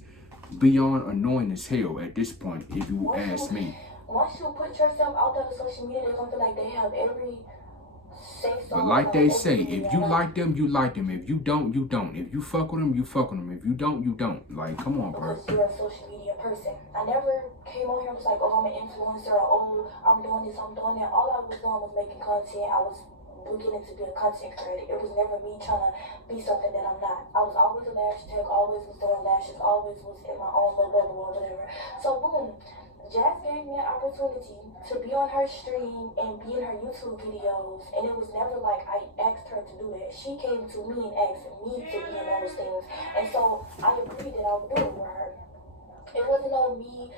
beyond annoying as hell at this point, if you ask me. Once you put yourself out there on social media, they're gonna feel like they have every safe zone. But like they say, if you like them, you like them. If you don't, you don't. If you fuck with them, you fuck with them. If you don't, you don't. Like, come on, bro. Because you're a social media person. I never came on here and was like, oh, I'm an influencer, or oh, I'm doing this, I'm doing that. All I was doing was making content. I was beginning to be a content creator. It was never me trying to be something that I'm not. I was always a lash tech, always was doing lashes, always was in my own little bubble or whatever. So boom, Jazz gave me an opportunity to be on her stream and be in her YouTube videos, and it was never like I asked her to do that. She came to me and asked me to be in those things, and so I agreed that I would do it for her. It wasn't on me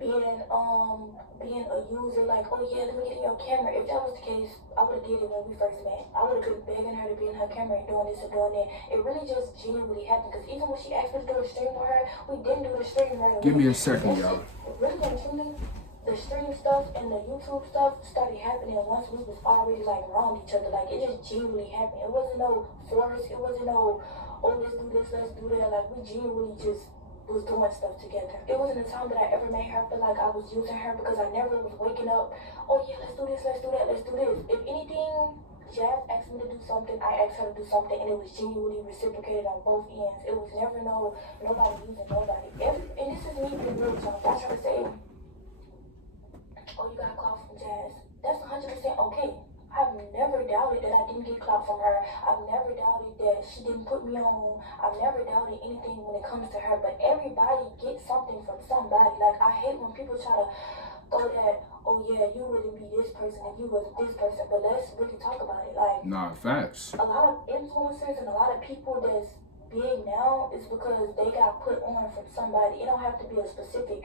being a user, like, oh yeah, let me get in your camera. If that was the case, I would have did it when we first met. I would have been begging her to be in her camera and doing this and doing that. It really just genuinely happened, because even when she asked me to do a stream with her, we didn't do the stream right away. Give me a second, y'all. Really and truly, the stream stuff and the YouTube stuff started happening once we was already like around each other. Like, it just genuinely happened. It wasn't no force. It wasn't no, oh, let's do this, let's do that. Like, we genuinely just was doing stuff together. It wasn't a time that I ever made her feel like I was using her, because I never was waking up, oh yeah, let's do this, let's do that, let's do this. If anything, Jazz asked me to do something, I asked her to do something, and it was genuinely reciprocated on both ends. It was never nobody using nobody. And this is me being real, y'all. Y'all try to say, oh, you got clout from Jazz. That's 100% okay. I've never doubted that I didn't get clout from her. I've never doubted that she didn't put me on. I've never doubted anything when it comes to her. But everybody gets something from somebody. Like, I hate when people try to throw that, oh yeah, you wouldn't be this person if you wasn't this person. But let's really talk about it. Like, nah, facts. A lot of influencers and a lot of people that's big now is because they got put on from somebody. It don't have to be a specific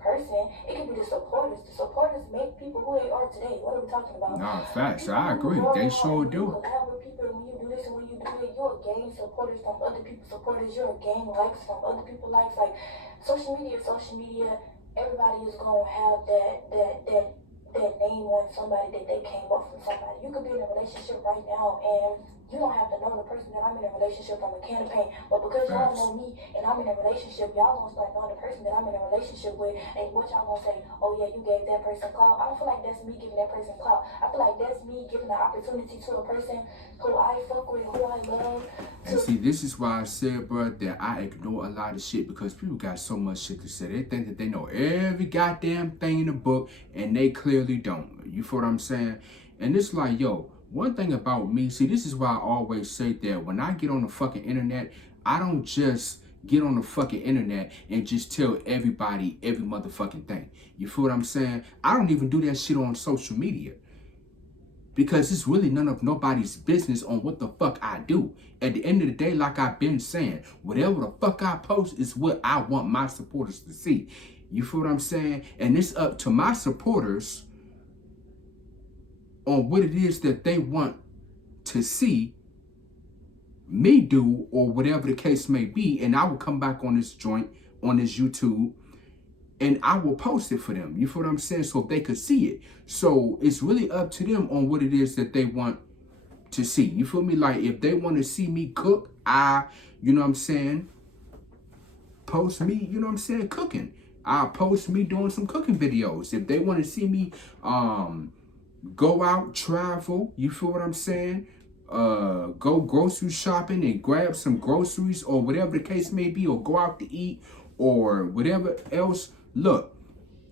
person. It can be the supporters. The supporters make people who they are today. What are we talking about? Nah, facts. I agree. They sure do. Collab with people, and when you do this and when you do that, you'll gain supporters from other people's supporters. You'll gain likes from other people's likes. Like, social media. Everybody is gonna have that that name on somebody that they came up from somebody. You could be in a relationship right now and you don't have to know the person that I'm in a relationship from a campaign, but because y'all know me and I'm in a relationship, y'all gonna start knowing the person that I'm in a relationship with, and what y'all gonna say, oh yeah, you gave that person clout. I don't feel like that's me giving that person clout. I feel like that's me giving the opportunity to a person who I fuck with, who I love. And see, this is why I said, bro, that I ignore a lot of shit because people got so much shit to say. They think that they know every goddamn thing in the book, and they clearly don't. You feel what I'm saying? And it's like, yo, one thing about me, see, this is why I always say that when I get on the fucking internet, I don't just get on the fucking internet and just tell everybody every motherfucking thing. You feel what I'm saying? I don't even do that shit on social media. Because it's really none of nobody's business on what the fuck I do. At the end of the day, like I've been saying, whatever the fuck I post is what I want my supporters to see. You feel what I'm saying? And it's up to my supporters on what it is that they want to see me do, or whatever the case may be. And I will come back on this joint, on this YouTube, and I will post it for them. You feel what I'm saying? So they could see it. So it's really up to them on what it is that they want to see. You feel me? Like if they want to see me cook, you know what I'm saying, post me, you know what I'm saying, cooking. I post me doing some cooking videos. If they want to see me go out, travel, you feel what I'm saying? Go grocery shopping and grab some groceries or whatever the case may be, or go out to eat or whatever else. Look,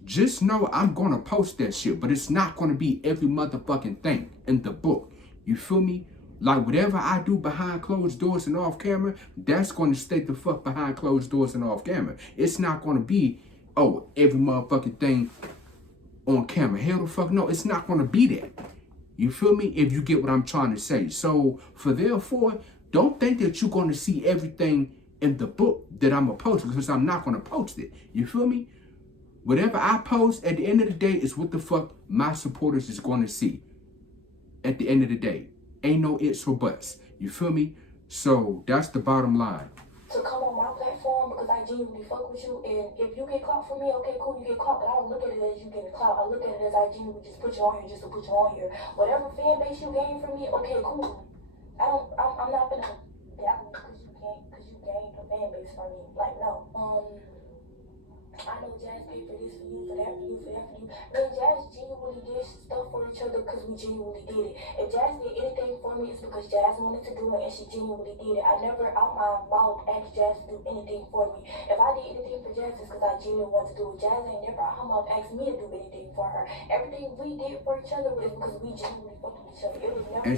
just know I'm going to post that shit, but it's not going to be every motherfucking thing in the book. You feel me? Like whatever I do behind closed doors and off camera, that's going to stay the fuck behind closed doors and off camera. It's not going to be, oh, every motherfucking thing on camera. Hell the fuck no, it's not going to be that. You feel me? If you get what I'm trying to say. So, for therefore, don't think that you're going to see everything in the book that I'm going to post, because I'm not going to post it. You feel me? Whatever I post, at the end of the day, is what the fuck my supporters is going to see. At the end of the day. Ain't no ifs or buts. You feel me? So, that's the bottom line. To come on my platform because I genuinely fuck with you, and if you get clout from me, okay, cool, you get clout, but I don't look at it as you getting clout. I look at it as I genuinely just put you on here just to put you on here. Whatever fan base you gain from me, okay, cool. I'm not gonna battle because you gained a fan base from me. Like, no. I know Jazz paid for this for you, for that for you, for that for you. Me and Jazz genuinely did stuff for each other because we genuinely did it. If Jazz did anything for me, it's because Jazz wanted to do it and she genuinely did it. I never out my mouth asked Jazz to do anything for me. If I did anything for Jazz, it's because I genuinely wanted to do it. Jazz ain't never out her mouth asked me to do anything for her. Everything we did for each other was because we genuinely fucked with each other. It was never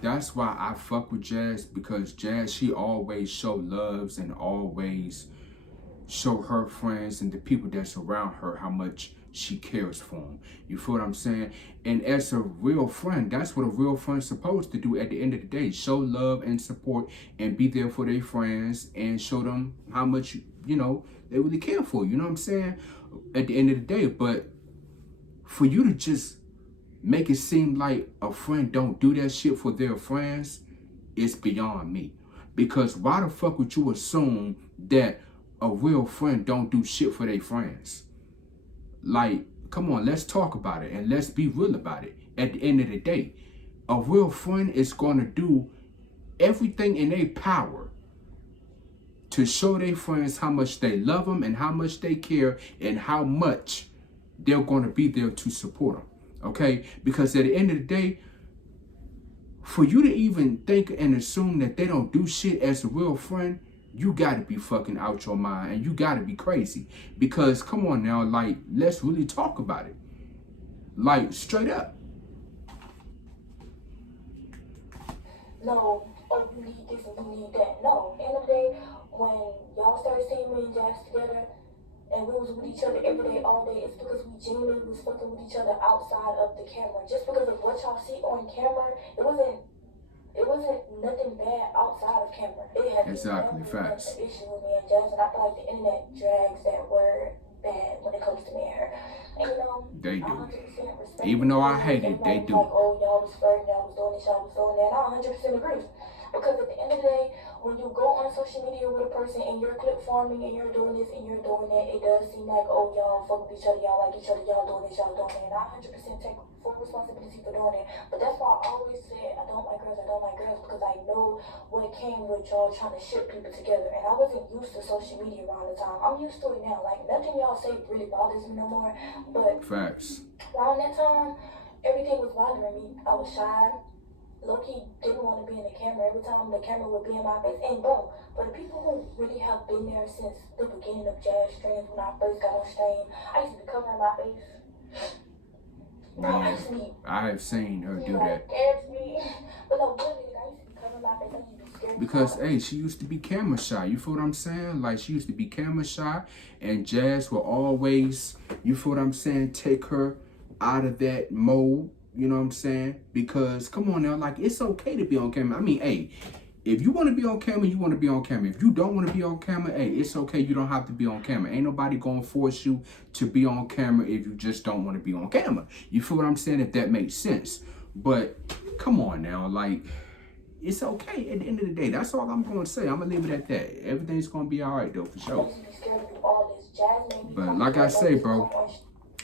that's why I fuck with Jazz, because Jazz, she always show loves and always show her friends and the people that's around her how much she cares for them. You feel what I'm saying? And as a real friend, that's what a real friend's supposed to do at the end of the day. Show love and support and be there for their friends and show them how much, you know, they really care for you. You know what I'm saying? At the end of the day. But for you to just make it seem like a friend don't do that shit for their friends, it's beyond me. Because why the fuck would you assume that a real friend don't do shit for their friends? Like, come on, let's talk about it and let's be real about it. At the end of the day, a real friend is going to do everything in their power to show their friends how much they love them and how much they care and how much they're going to be there to support them. Okay? Because at the end of the day, for you to even think and assume that they don't do shit as a real friend, you gotta be fucking out your mind and you gotta be crazy. Because come on now, like, let's really talk about it. Like, straight up. No, oh, you need this and you need that. No, end of the day, when y'all started seeing me and Jazz together and we was with each other every day, all day, it's because we genuinely was fucking with each other outside of the camera. Just because of what y'all see on camera, it wasn't nothing bad outside of camera. It had exactly facts. An issue with me and Jazz, and I feel like the internet drags that word bad when it comes to me and her. And you know, they do. 100% respect. Even though I hate it, they do. Like, oh, y'all was flirting, y'all was doing this, y'all was doing that. I 100% agree. Because at the end of the day, when you go on social media with a person and you're clip farming and you're doing this and you're doing that, it does seem like, oh, y'all fuck with each other, y'all like each other, y'all doing this, y'all doing that. And I 100% take full responsibility for doing it. But that's why I always said I don't like girls because I know what came with y'all trying to ship people together. And I wasn't used to social media around the time. I'm used to it now. Like, nothing y'all say really bothers me no more. But facts. Around that time, everything was bothering me. I was shy. Low-key didn't want to be in the camera. Every time the camera would be in my face. And bro, for the people who really have been there since the beginning of jazz streams, when I first got on stream, I used to be covering my face. Bro, I used to be, I have seen her do that. Scared me. But no, really, I used to be covering my face. I used to be scared. Because, hey, she used to be camera shy. You feel what I'm saying? Like, she used to be camera shy. And Jazz will always, you feel what I'm saying, take her out of that mode. You know what I'm saying? Because, come on now, like, it's okay to be on camera. I mean, hey, if you want to be on camera, you want to be on camera. If you don't want to be on camera, hey, it's okay. You don't have to be on camera. Ain't nobody going to force you to be on camera if you just don't want to be on camera. You feel what I'm saying? If that makes sense. But, come on now, like, it's okay at the end of the day. That's all I'm going to say. I'm going to leave it at that. Everything's going to be all right, though, for sure. But, like I say, bro,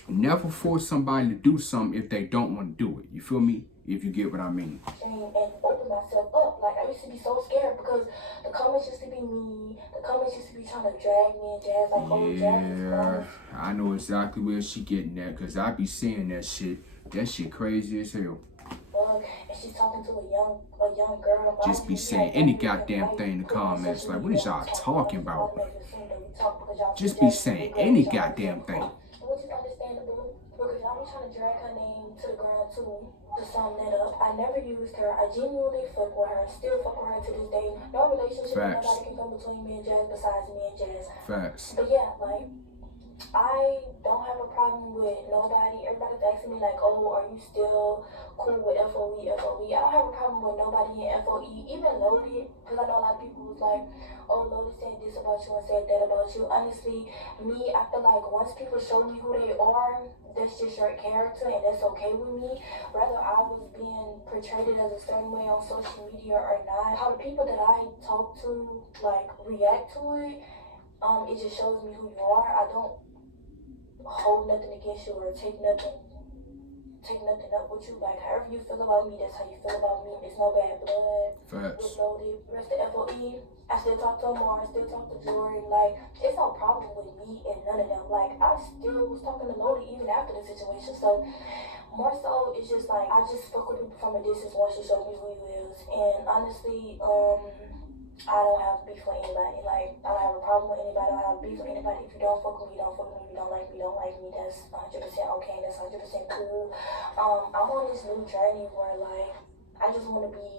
never force somebody to do something if they don't want to do it. You feel me? If you get what I mean. And open myself up. Like, I used to be so scared because the comments used to be mean. The comments used to be trying to drag me and Jazz. Like, oh, Jazz is wrong. I know exactly where she getting at because I be seeing that shit. That shit crazy as hell. And she's talking to a young girl. Just be saying any goddamn thing in the comments. Like, what is y'all talking about? Just be saying any goddamn thing. Which is understandable because y'all be trying to drag her name to the ground too. To sum that up, I never used her. I genuinely fuck with her. Still fuck with her to this day. No relationship. Facts. Nobody can come between me and Jazz besides me and Jazz. Facts. But yeah, like, I don't have a problem with nobody. Everybody's asking me like, oh, are you still cool with FOE? I don't have a problem with nobody in FOE, even Lodi, because I know a lot of people was like, oh, Lodi said this about you and said that about you. Honestly, me, I feel like once people show me who they are, that's just your character and that's okay with me. Whether I was being portrayed as a certain way on social media or not, how the people that I talk to, like, react to it, it just shows me who you are. I don't hold nothing against you or take nothing up with you. Like, however you feel about me, that's how you feel about me. It's no bad blood. Facts. With Lodi, rest of FOE, I still talk to Omar, I still talk to Jordan. Like, it's no problem with me and none of them. Like, I still was talking to Lodi even after the situation. So, more so, it's just like, I just fuck with people from a distance once you show me who you is. And honestly, I don't have beef with anybody. Like, I don't have a problem with anybody. I don't have beef with anybody. If you don't fuck with me, don't fuck with me. If you don't like me, don't like me. That's 100% okay. That's 100% cool. I'm on this new journey where, like, I just want to be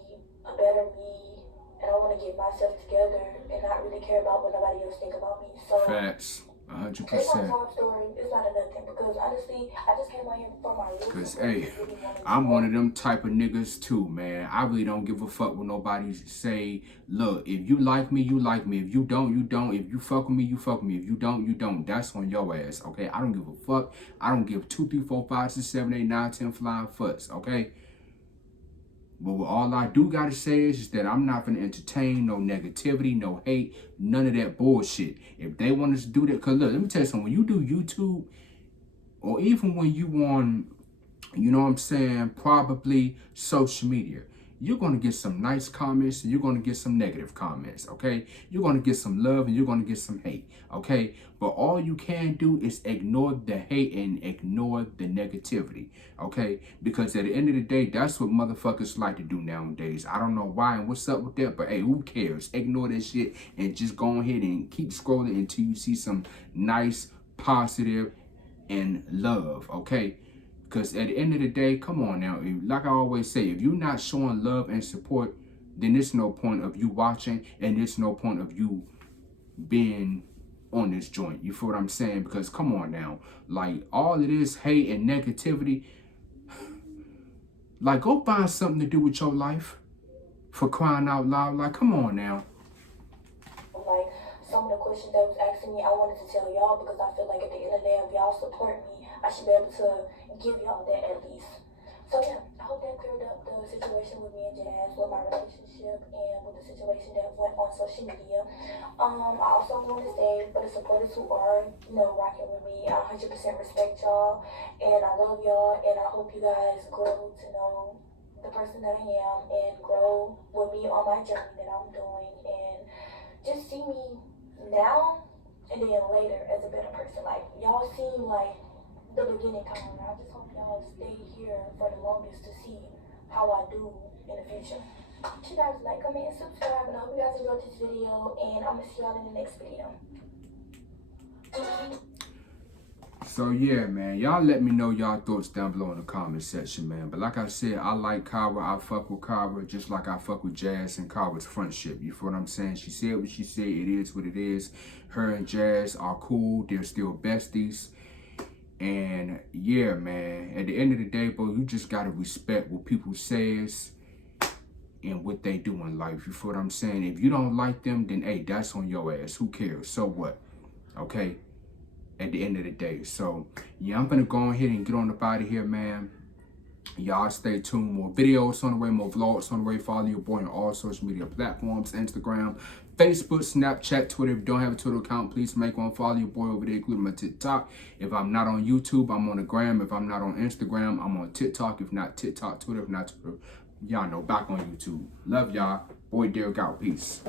a better me. And I want to get myself together and not really care about what nobody else think about me. So, facts. 100%. It's my top story. It's not a nothing because honestly, I just came out here for my roots. Because, hey, I'm one of them type of niggas too, man. I really don't give a fuck what nobody say. Look, if you like me, you like me. If you don't, you don't. If you fuck with me, you fuck with me. If you don't, you don't. That's on your ass, okay? I don't give a fuck. I don't give 2, 3, 4, 5, 6, 7, 8, 9, 10 flying fucks, okay? But what all I do gotta say is that I'm not gonna entertain no negativity, no hate, none of that bullshit. If they want us to do that, cause look, let me tell you something. When you do YouTube, or even when you on, you know what I'm saying, probably social media, you're going to get some nice comments and you're going to get some negative comments, okay? You're going to get some love and you're going to get some hate, okay? But all you can do is ignore the hate and ignore the negativity, okay? Because at the end of the day, that's what motherfuckers like to do nowadays. I don't know why and what's up with that, but hey, who cares? Ignore that shit and just go ahead and keep scrolling until you see some nice, positive, and love, okay? Because at the end of the day, come on now, like I always say, if you're not showing love and support, then there's no point of you watching and there's no point of you being on this joint. You feel what I'm saying? Because come on now, like all of this hate and negativity, like go find something to do with your life, for crying out loud. Like, come on now. Like some of the questions that was asking me, I wanted to tell y'all because I feel like at the end of the day, if y'all support me, I should be able to give y'all that at least. So yeah, I hope that cleared up the situation with me and Jazz, with my relationship, and with the situation that went on social media. I also want to say for the supporters who are, rocking with me, I 100% respect y'all, and I love y'all, and I hope you guys grow to know the person that I am and grow with me on my journey that I'm doing, and just see me now and then later as a better person. Like, y'all seem like the beginning coming. I just hope y'all stay here for the longest to see how I do in the future. Make sure you guys like, comment, and subscribe, and I hope you guys enjoyed this video, and I'm gonna see y'all in the next video. So yeah, man, y'all let me know y'all thoughts down below in the comment section, man. But like I said, I like Kyhra. I fuck with Kyhra just like I fuck with Jazz and Kyhra's friendship. You feel what I'm saying? She said what she said. It is what it is. Her and Jazz are cool. They're still besties. And yeah, man, at the end of the day, bro, you just gotta respect what people says and what they do in life. You feel what I'm saying? If you don't like them, then hey, that's on your ass. Who cares? So what? Okay? At the end of the day. So yeah, I'm gonna go ahead and get on up out of here, man. Y'all stay tuned. More videos on the way, more vlogs on the way. Follow your boy on all social media platforms: Instagram, Facebook, Snapchat, Twitter. If you don't have a Twitter account, please make one. Follow your boy over there, including my TikTok. If I'm not on YouTube, I'm on the gram. If I'm not on Instagram, I'm on TikTok. If not TikTok, Twitter. If not Twitter, y'all know, back on YouTube. Love y'all. Boy Derek out. Peace.